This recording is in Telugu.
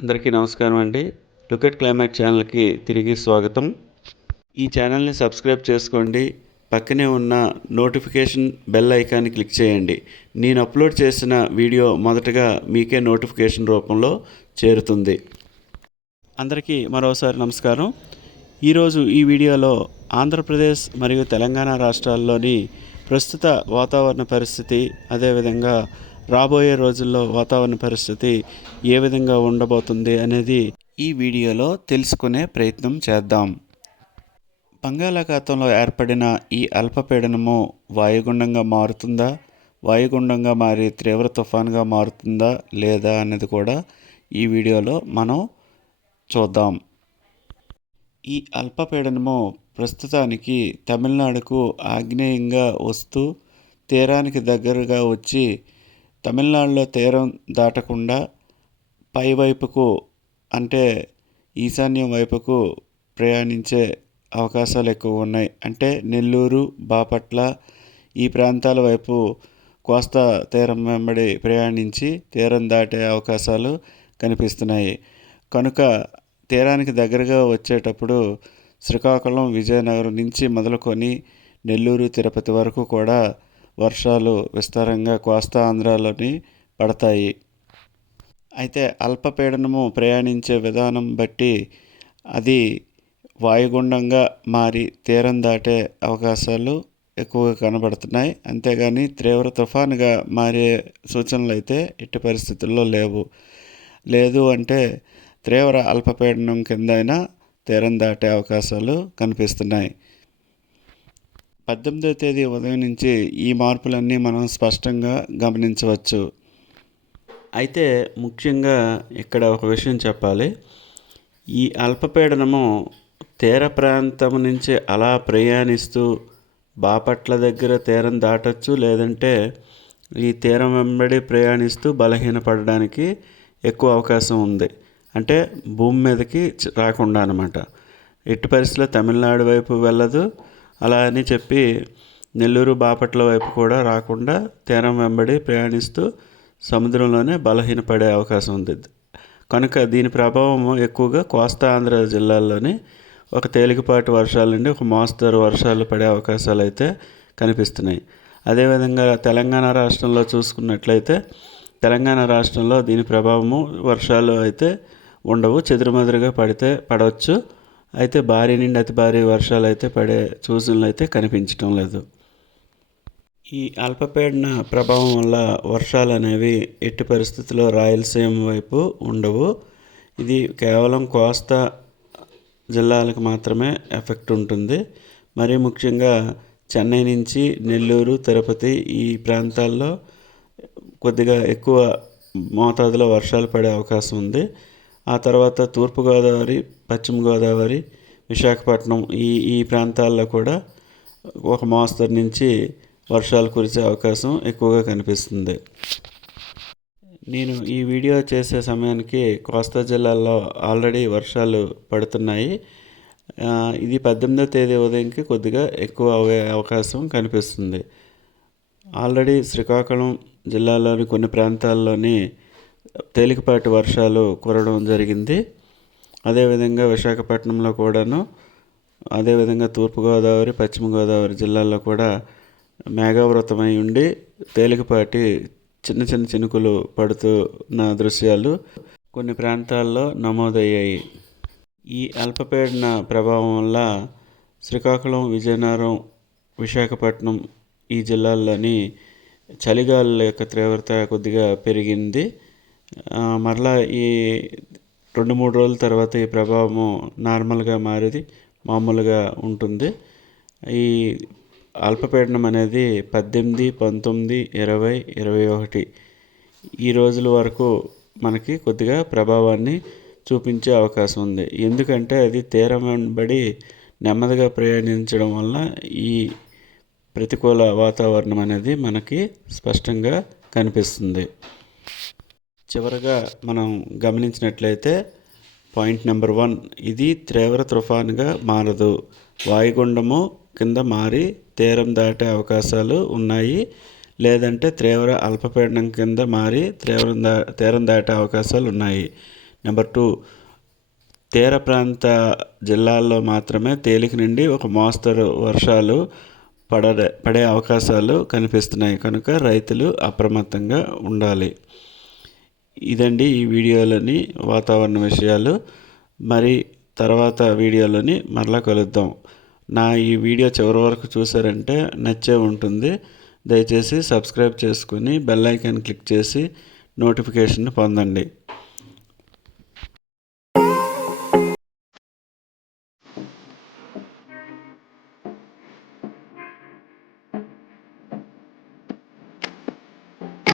అందరికీ నమస్కారం అండి. లుకెట్ క్లైమాక్ ఛానల్కి తిరిగి స్వాగతం. ఈ ఛానల్ని సబ్స్క్రైబ్ చేసుకోండి. పక్కనే ఉన్న నోటిఫికేషన్ బెల్ ఐకాన్ని క్లిక్ చేయండి. నేను అప్లోడ్ చేసిన వీడియో మొదటగా మీకే నోటిఫికేషన్ రూపంలో చేరుతుంది. అందరికీ మరోసారి నమస్కారం. ఈరోజు ఈ వీడియోలో ఆంధ్రప్రదేశ్ మరియు తెలంగాణ రాష్ట్రాల్లోని ప్రస్తుత వాతావరణ పరిస్థితి అదేవిధంగా రాబోయే రోజుల్లో వాతావరణ పరిస్థితి ఏ విధంగా ఉండబోతుంది అనేది ఈ వీడియోలో తెలుసుకునే ప్రయత్నం చేద్దాం. బంగాళాఖాతంలో ఏర్పడిన ఈ అల్పపీడనము వాయుగుండంగా మారుతుందా? వాయుగుండంగా మారి తీవ్ర తుఫాన్గా మారుతుందా లేదా అనేది కూడా ఈ వీడియోలో మనం చూద్దాం. ఈ అల్పపీడనము ప్రస్తుతానికి తమిళనాడుకు ఆగ్నేయంగా వస్తూ తీరానికి దగ్గరగా వచ్చి తమిళనాడులో తీరం దాటకుండా పైవైపుకు అంటే ఈశాన్యం వైపుకు ప్రయాణించే అవకాశాలు ఎక్కువ ఉన్నాయి. అంటే నెల్లూరు బాపట్ల ఈ ప్రాంతాల వైపు కోస్తా తీరం వెంబడి ప్రయాణించి తీరం దాటే అవకాశాలు కనిపిస్తున్నాయి. కనుక తీరానికి దగ్గరగా వచ్చేటప్పుడు శ్రీకాకుళం విజయనగరం నుంచి మొదలుకొని నెల్లూరు తిరుపతి వరకు కూడా వర్షాలు విస్తారంగా కోస్తా ఆంధ్రాలోని పడతాయి. అయితే అల్పపీడనము ప్రయాణించే విధానం బట్టి అది వాయుగుండంగా మారి తీరం దాటే అవకాశాలు ఎక్కువగా కనబడుతున్నాయి. అంతేగాని తీవ్ర తుఫానుగా మారే సూచనలు అయితే ఎట్టి పరిస్థితుల్లో లేవు. లేదు అంటే తీవ్ర అల్పపీడనం కిందైనా తీరం దాటే అవకాశాలు కనిపిస్తున్నాయి. పద్దెనిమిదవ తేదీ ఉదయం నుంచి ఈ మార్పులన్నీ మనం స్పష్టంగా గమనించవచ్చు. అయితే ముఖ్యంగా ఇక్కడ ఒక విషయం చెప్పాలి. ఈ అల్పపీడనము తీర ప్రాంతం నుంచి అలా ప్రయాణిస్తూ బాపట్ల దగ్గర తీరం దాటచ్చు లేదంటే ఈ తీరం వెంబడి ప్రయాణిస్తూ బలహీనపడడానికి ఎక్కువ అవకాశం ఉంది. అంటే భూమి మీదకి రాకుండా అనమాట ఎట్టి పరిస్థితిలో తమిళనాడు వైపు వెళ్ళదు. అలా అని చెప్పి నెల్లూరు బాపట్ల వైపు కూడా రాకుండా తీరం వెంబడి ప్రయాణిస్తూ సముద్రంలోనే బలహీనపడే అవకాశం ఉంది. కనుక దీని ప్రభావం ఎక్కువగా కోస్తా ఆంధ్ర జిల్లాల్లోని ఒక తేలికపాటి వర్షాల నుండి ఒక మోస్తరు వర్షాలు పడే అవకాశాలు అయితే కనిపిస్తున్నాయి. అదేవిధంగా తెలంగాణ రాష్ట్రంలో చూసుకున్నట్లయితే తెలంగాణ రాష్ట్రంలో దీని ప్రభావము వర్షాలు అయితే ఉండవు. చెదురుమదురుగా పడితే పడవచ్చు. అయితే భారీ నుండి అతి భారీ వర్షాలు అయితే పడే సూచనలు అయితే కనిపించడం లేదు. ఈ అల్పపీడన ప్రభావం వల్ల వర్షాలు అనేవి ఎట్టి పరిస్థితుల్లో రాయలసీమ వైపు ఉండవు. ఇది కేవలం కోస్తా జిల్లాలకు మాత్రమే ఎఫెక్ట్ ఉంటుంది. మరీ ముఖ్యంగా చెన్నై నుంచి నెల్లూరు తిరుపతి ఈ ప్రాంతాల్లో కొద్దిగా ఎక్కువ మోతాదులో వర్షాలు పడే అవకాశం ఉంది. ఆ తర్వాత తూర్పుగోదావరి పశ్చిమ గోదావరి విశాఖపట్నం ఈ ఈ ప్రాంతాల్లో కూడా ఒక మోస్తరు నుంచి వర్షాలు కురిసే అవకాశం ఎక్కువగా కనిపిస్తుంది. నేను ఈ వీడియో చేసే సమయానికి కోస్తా జిల్లాలో ఆల్రెడీ వర్షాలు పడుతున్నాయి. ఇది పద్దెనిమిదో తేదీ ఉదయంకి కొద్దిగా ఎక్కువ అవే అవకాశం కనిపిస్తుంది. ఆల్రెడీ శ్రీకాకుళం జిల్లాలోని కొన్ని ప్రాంతాల్లోని తేలికపాటి వర్షాలు కురవడం జరిగింది. అదేవిధంగా విశాఖపట్నంలో కూడాను అదేవిధంగా తూర్పుగోదావరి పశ్చిమ గోదావరి జిల్లాల్లో కూడా మేఘావృతమై ఉండి తేలికపాటి చిన్న చిన్న చినుకులు పడుతున్న దృశ్యాలు కొన్ని ప్రాంతాల్లో నమోదయ్యాయి. ఈ అల్పపీడన ప్రభావం వల్ల శ్రీకాకుళం విజయనగరం విశాఖపట్నం ఈ జిల్లాల్లోని చలిగాలుల యొక్క తీవ్రత కొద్దిగా పెరిగింది. మరలా ఈ రెండు మూడు రోజుల తర్వాత ఈ ప్రభావము నార్మల్గా మారేది మామూలుగా ఉంటుంది. ఈ అల్పపీడనం అనేది పద్దెనిమిది పంతొమ్మిది ఇరవై ఇరవై ఒకటి ఈ రోజుల వరకు మనకి కొద్దిగా ప్రభావాన్ని చూపించే అవకాశం ఉంది. ఎందుకంటే అది తీరమబడి నెమ్మదిగా ప్రయాణించడం వల్ల ఈ ప్రతికూల వాతావరణం అనేది మనకి స్పష్టంగా కనిపిస్తుంది. చివరగా మనం గమనించినట్లయితే పాయింట్ నెంబర్ వన్ ఇది తీవ్ర తుఫాన్గా మారదు. వాయుగుండము కింద మారి తీరం దాటే అవకాశాలు ఉన్నాయి. లేదంటే తీవ్ర అల్పపీడనం కింద మారి తీవ్రం దా తీరం దాటే అవకాశాలు ఉన్నాయి. నెంబర్ టూ తీర ప్రాంత జిల్లాల్లో మాత్రమే తేలిక నుండి ఒక మోస్తరు వర్షాలు పడ పడే అవకాశాలు కనిపిస్తున్నాయి. కనుక రైతులు అప్రమత్తంగా ఉండాలి. ఇదండి ఈ వీడియోలోని వాతావరణ విషయాలు. మరి తర్వాత వీడియోలోని మరలా కలుద్దాం. నా ఈ వీడియో చివరి వరకు చూసారంటే నచ్చే ఉంటుంది. దయచేసి సబ్స్క్రైబ్ చేసుకుని బెల్ ఐకాన్ క్లిక్ చేసి నోటిఫికేషన్ పొందండి.